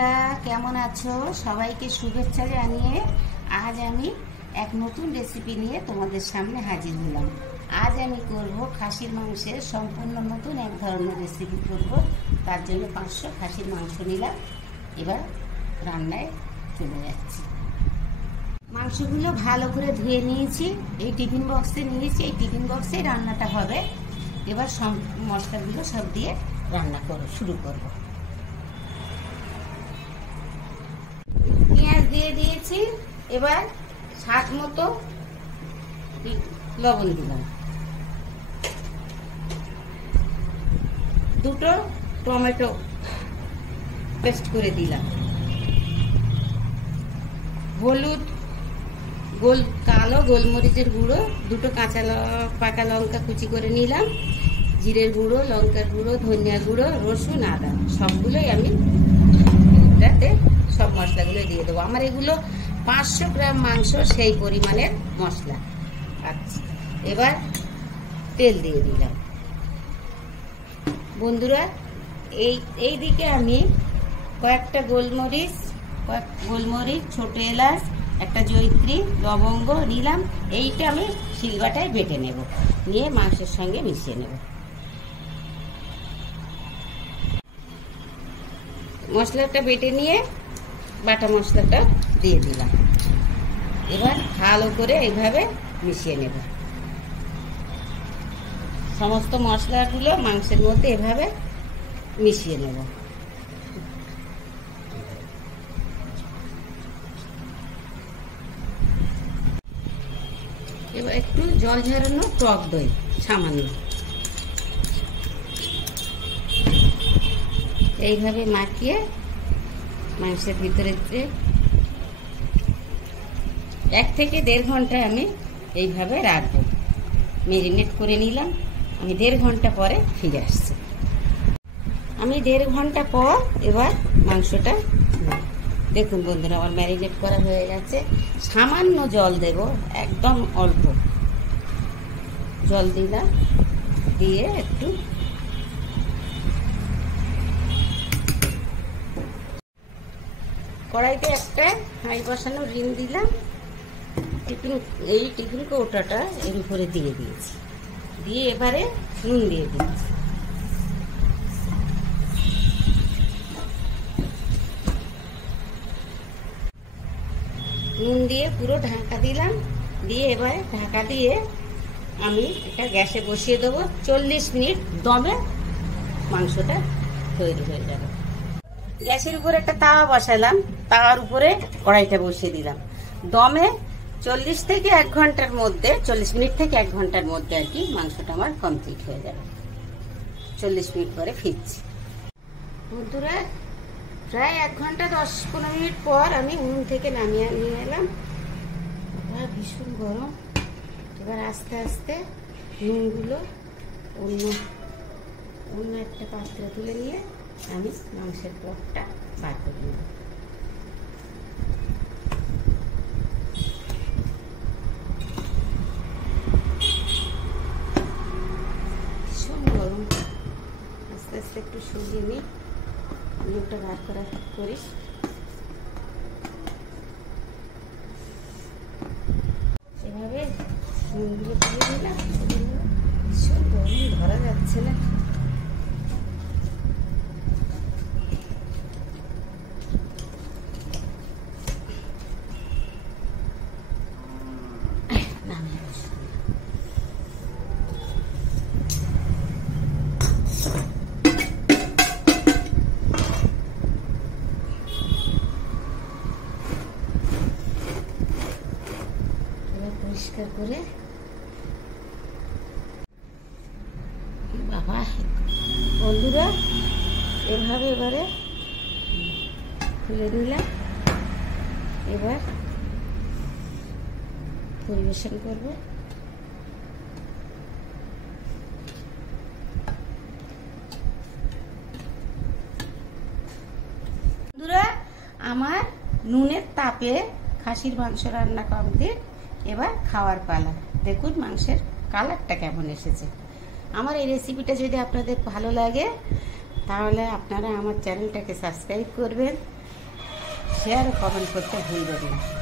বন্ধুরা কেমন আছো? সবাইকে শুভেচ্ছা জানিয়ে আজ আমি এক নতুন রেসিপি নিয়ে তোমাদের সামনে হাজির হলাম। আজ আমি করব খাসির মাংসের সম্পূর্ণ নতুন এক ধরনের রেসিপি করব। তার জন্য 500 খাসির মাংস নিলাম। এবার রান্নায় চলে যাচ্ছি। মাংসগুলো ভালো করে ধুয়ে নিয়েছি, এই টিফিন বক্সে নিয়েছি। এই টিফিন বক্সে রান্নাটা হবে। এবার সব মশলাগুলো সব দিয়ে রান্না শুরু করব। পেঁয়াজ দিয়ে দিয়েছি, এবার স্বাদ মতো লবণ দিলাম, দুটো টমেটো পেস্ট করে দিলাম, হলুদ, কালো গোলমরিচের গুঁড়ো, দুটো পাকা লঙ্কা কুচি করে নিলাম, জিরের গুঁড়ো, লঙ্কার গুঁড়ো, ধনিয়া গুঁড়ো, রসুন, আদা সবগুলোই আমি এটাতে সব মশলাগুলো দিয়ে দেবো। আমার এগুলো 500 গ্রাম মাংস, সেই পরিমাণের মশলা। আচ্ছা, এবার তেল দিয়ে দিলাম। বন্ধুরা এই দিকে আমি কয়েকটা গোলমরিচ, ছোট এলাচ, একটা জয়িত্রী, লবঙ্গ নিলাম। এইটা আমি শিলবাটায় বেটে নেব, নিয়ে মাংসের সঙ্গে মিশিয়ে নেব। মশলাটা বেটে নিয়ে বাটা মশলাটা দিয়ে দিলাম। এবার ভালো করে এইভাবে মিশিয়ে নেব। সমস্ত মশলাগুলো মাংসের মধ্যে এভাবে মিশিয়ে নেব। এবার একটু জল ঝরানো টক দই সামান্য এইভাবে মাখিয়ে মাংসের ভিতরে 1 থেকে 1.5 ঘন্টা আমি এইভাবে রাখবো। মেরিনেট করে নিলাম। আমি 1.5 ঘন্টা পরে ফিরে আসছি। আমি 1.5 ঘন্টা পর এবার মাংসটা দেখুন বন্ধুরা, আমার ম্যারিনেট করা হয়ে গেছে। সামান্য জল দেব, একদম অল্প জল দিলাম, দিয়ে একটু কড়াইতে একটা হাঁড়ি বসানো রিং দিলাম। টিফিন কৌটাটা এর উপরে দিয়ে দিয়েছি, দিয়ে এবারে নুন দিয়ে দিয়েছি। নুন দিয়ে পুরো ঢাকা দিলাম, দিয়ে এবারে ঢাকা দিয়ে আমি এটা গ্যাসে বসিয়ে দেবো। 40 মিনিট দমে মাংসটা তৈরি হয়ে যাবে। গ্যাসের উপরে একটা তাওয়া বসালাম, তাওয়ার উপরে কড়াইটা বসিয়ে দিলাম। দমে 40 থেকে 1 ঘন্টার মধ্যে, 40 মিনিট থেকে 1 ঘন্টার মধ্যে আর কি মাংসটা আমার কমপ্লিট হয়ে যাবে। 40 মিনিট পরে ফিরছি। বন্ধুরা প্রায় 1 ঘন্টা 10-15 মিনিট পর আমি উনুন থেকে নামিয়ে নিয়ে এলাম। ভীষণ গরম। এবার আস্তে আস্তে নুনগুলো অন্য একটা পাত্রে তুলে নিয়ে আমি মাংসের টকটা বার করে নেব। ভীষণ গরম। আস্তে আস্তে একটু সরিয়ে নিই, নুনটা বার করি। এভাবে নুনগুলো তুলে নিলাম। ভীষণ গরম, ধরা যাচ্ছে না। পরিষ্কার করে বাবা বন্ধুরা এভাবে এবারে খুলে নিলাম। এবার পরিবেশন করব। বন্ধুরা আমার নুনের তাপে খাসির মাংস রান্না কমপ্লিট। এবার খাওয়ার পালা। দেখুন মাংসের কালারটা কেমন এসেছে। আমার এই রেসিপিটা যদি আপনাদের ভালো লাগে তাহলে আপনারা আমার চ্যানেলটাকে সাবস্ক্রাইব করবেন, শেয়ার ও কমেন্ট করতে ভুলবেন না।